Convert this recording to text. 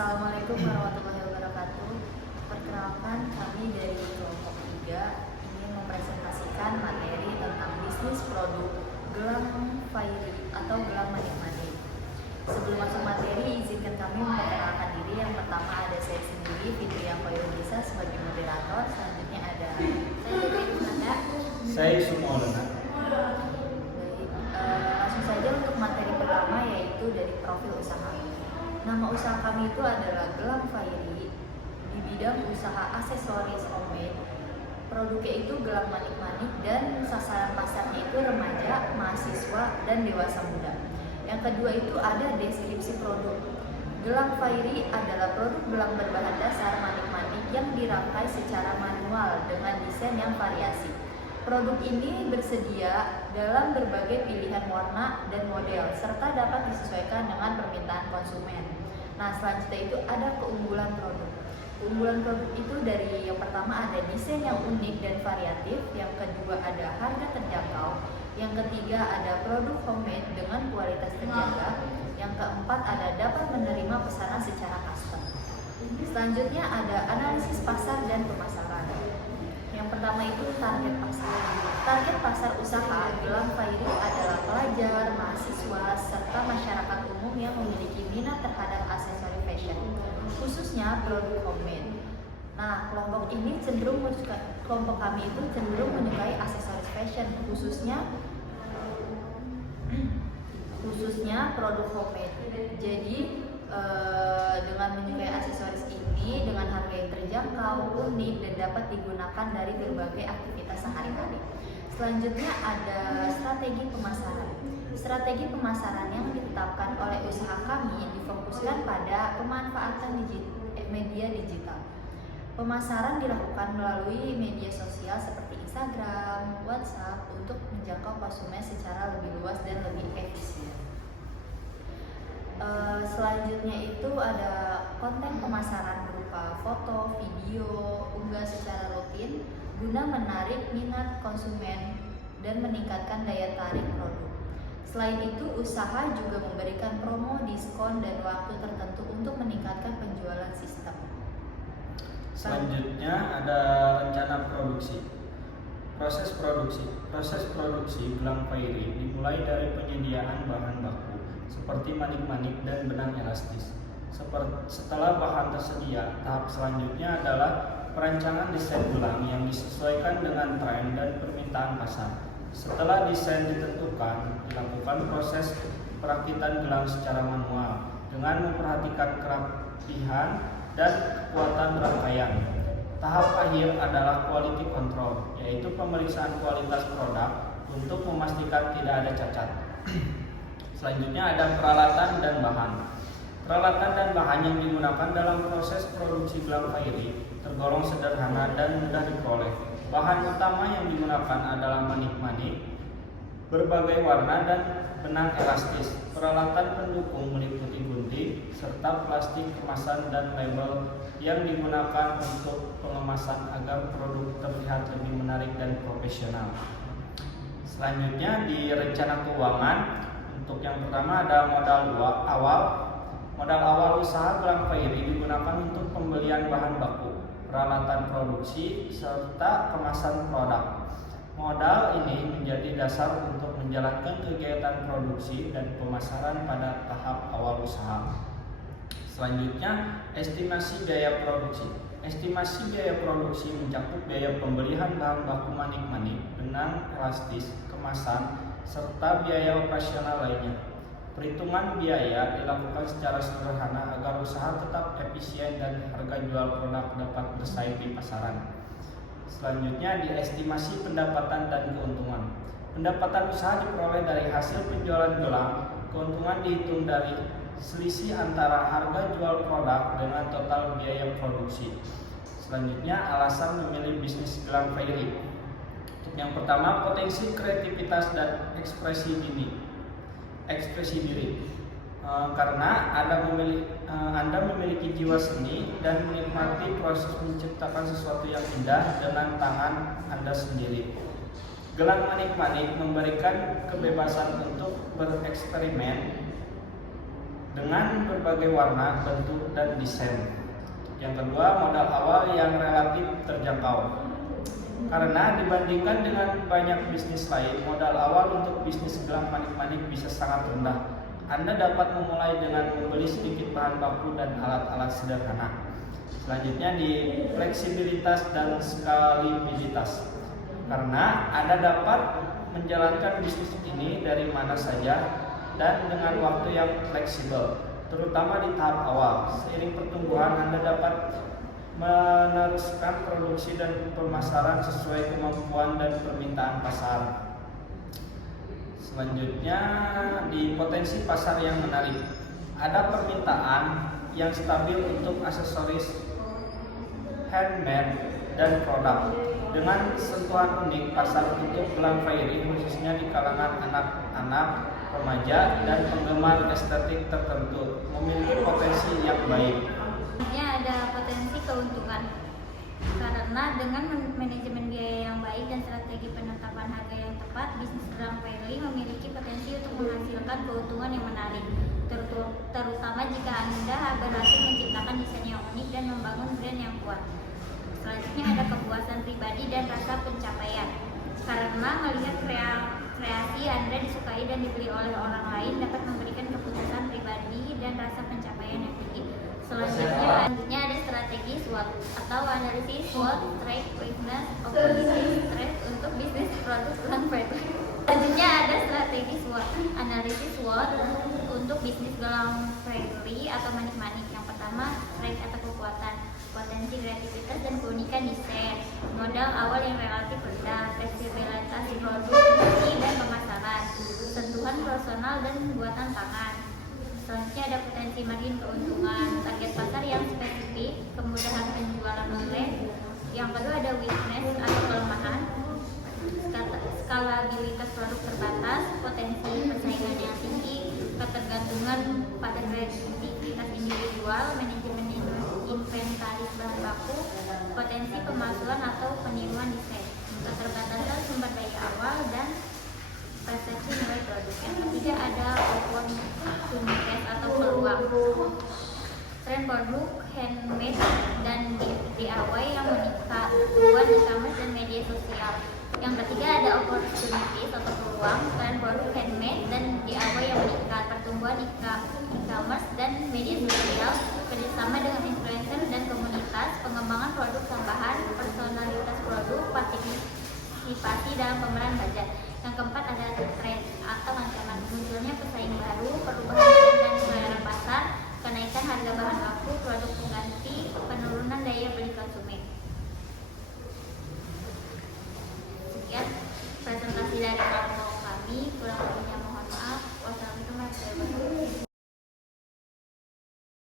Assalamualaikum warahmatullahi wabarakatuh. Perkenalkan, kami dari kelompok 3 ingin mempresentasikan materi tentang bisnis produk gelang Fairy atau gelang manik-manik. Sebelum masuk materi, izinkan kami memperkenalkan diri. Yang pertama ada saya sendiri, Fitri Yangkoyonisa sebagai moderator. Selanjutnya ada saya Fitri Nanda. Saya Sumaulana. Baik, langsung saja untuk materi pertama, yaitu dari profil usaha. Nama usaha kami itu adalah Gelang Fairy di bidang usaha aksesoris homemade. Produknya itu gelang manik-manik dan sasaran pasarnya itu remaja, mahasiswa, dan dewasa muda. Yang kedua itu ada deskripsi produk. Gelang Fairy adalah produk gelang berbahan dasar manik-manik yang dirangkai secara manual dengan desain yang variasi. Produk ini bersedia dalam berbagai pilihan warna dan model serta dapat disesuaikan dengan permintaan konsumen. Nah, selanjutnya itu ada keunggulan produk. Keunggulan produk itu dari yang pertama ada desain yang unik dan variatif, yang kedua ada harga terjangkau, yang ketiga ada produk homemade dengan kualitas terjaga, yang keempat ada dapat menerima pesanan secara custom. Selanjutnya ada analisis pasar dan pemasaran. Yang pertama itu target pasar. Target pasar usaha Gelang Fairy adalah pelajar, mahasiswa, serta masyarakat umum yang memiliki minat terhadap aksesori fashion, khususnya produk homemade. Nah, kelompok kami itu cenderung menyukai aksesoris fashion, khususnya produk homemade. Jadi dengan menyukai aksesoris ini dengan harga yang terjangkau, unik, dan dapat digunakan dari berbagai aktivitas sehari-hari. Selanjutnya ada strategi pemasaran. Strategi pemasaran yang ditetapkan oleh usaha kami difokuskan pada pemanfaatan media digital. Pemasaran dilakukan melalui media sosial seperti Instagram, WhatsApp untuk menjangkau konsumen secara lebih luas dan lebih efisien. Selanjutnya itu ada konten pemasaran berupa foto, video, unggah secara rutin guna menarik minat konsumen dan meningkatkan daya tarik produk. Selain itu, usaha juga memberikan promo, diskon, dan waktu tertentu untuk meningkatkan penjualan sistem. Selanjutnya ada rencana produksi. Proses produksi gelang Fairy dimulai dari penyediaan bahan baku seperti manik-manik dan benang elastis. Setelah bahan tersedia, tahap selanjutnya adalah perancangan desain gelang yang disesuaikan dengan tren dan permintaan pasar. Setelah desain ditentukan, dilakukan proses perakitan gelang secara manual dengan memperhatikan kerapihan dan kekuatan rangkaian. Tahap akhir adalah quality control, yaitu pemeriksaan kualitas produk untuk memastikan tidak ada cacat. Selanjutnya ada peralatan dan bahan. Peralatan dan bahan yang digunakan dalam proses produksi gelang Fairy tergolong sederhana dan mudah diperoleh. Bahan utama yang digunakan adalah manik-manik, berbagai warna, dan benang elastis. Peralatan pendukung meliputi gunting, serta plastik kemasan dan label yang digunakan untuk pengemasan agar produk terlihat lebih menarik dan profesional. Selanjutnya di rencana keuangan. Untuk yang pertama ada modal awal. Modal awal usaha Gelang Fairy digunakan untuk pembelian bahan baku, peralatan produksi, serta kemasan produk. Modal ini menjadi dasar untuk menjalankan kegiatan produksi dan pemasaran pada tahap awal usaha. Selanjutnya, estimasi biaya produksi. Estimasi biaya produksi mencakup biaya pembelian bahan baku manik-manik, benang elastis, kemasan, serta biaya operasional lainnya. Perhitungan biaya dilakukan secara sederhana agar usaha tetap efisien dan harga jual produk dapat bersaing di pasaran. Selanjutnya diestimasi pendapatan dan keuntungan. Pendapatan usaha diperoleh dari hasil penjualan gelang. Keuntungan dihitung dari selisih antara harga jual produk dengan total biaya produksi. Selanjutnya alasan memilih bisnis Gelang Fairy. Untuk yang pertama, potensi kreativitas dan ekspresi diri. Karena Anda memiliki jiwa seni dan menikmati proses menciptakan sesuatu yang indah dengan tangan Anda sendiri. Gelang manik-manik memberikan kebebasan untuk bereksperimen dengan berbagai warna, bentuk, dan desain. Yang kedua, modal awal yang relatif terjangkau. Karena dibandingkan dengan banyak bisnis lain, modal awal untuk bisnis gelang manik-manik bisa sangat rendah. Anda dapat memulai dengan membeli sedikit bahan baku dan alat-alat sederhana. Selanjutnya di fleksibilitas dan skalabilitas. Karena Anda dapat menjalankan bisnis ini dari mana saja dan dengan waktu yang fleksibel, terutama di tahap awal. Seiring pertumbuhan, Anda dapat meneruskan produksi dan pemasaran sesuai kemampuan dan permintaan pasar. Selanjutnya di potensi pasar yang menarik. Ada permintaan yang stabil untuk aksesoris handmade dan produk. Dengan sentuhan unik, pasar untuk gelang fairy khususnya di kalangan anak-anak, remaja, dan penggemar estetik tertentu memiliki potensi yang baik. Ada potensi keuntungan karena dengan manajemen biaya yang baik dan strategi penetapan harga yang tepat, bisnis gelang fairy memiliki potensi untuk menghasilkan keuntungan yang menarik, terutama jika Anda berhasil menciptakan desain yang unik dan membangun brand yang kuat. Selanjutnya ada kepuasan pribadi dan rasa pencapaian, karena melihat kreasi Anda disukai dan dibeli oleh orang lain dapat memberikan kepuasan pribadi dan rasa pencapaian yang tinggi. Selanjutnya ada strategi SWOT atau analisis SWOT, Strength, Weakness, Opportunity, Threat untuk bisnis produk gelang fairy. Selanjutnya ada strategi SWOT, analisis SWOT untuk bisnis gelang fairy atau manik-manik. Yang pertama, strength atau kekuatan, potensi kreativitas dan keunikan desain, modal awal yang relatif rendah, fleksibilitas produksi dan pemasaran, sentuhan personal dan buatan tangan. Selanjutnya ada potensi margin keuntungan, target pasar yang spesifik, kemudahan penjualan online. Yang kedua ada weakness atau kelemahan, skalabilitas produk terbatas, potensi persaingan yang tinggi, ketergantungan pada kreativitas individual, manajemen inventaris bahan baku, potensi pemalsuan atau peniruan desain, keterbatasan sumber daya awal, dan persepsi nilai produk. Yang ketiga ada opportunities atau peluang, tren produk handmade dan DIY yang meningkat, pertumbuhan e-commerce dan media sosial. Yang ketiga ada opportunities atau peluang, tren produk handmade dan DIY yang meningkat, pertumbuhan e-commerce dan media sosial.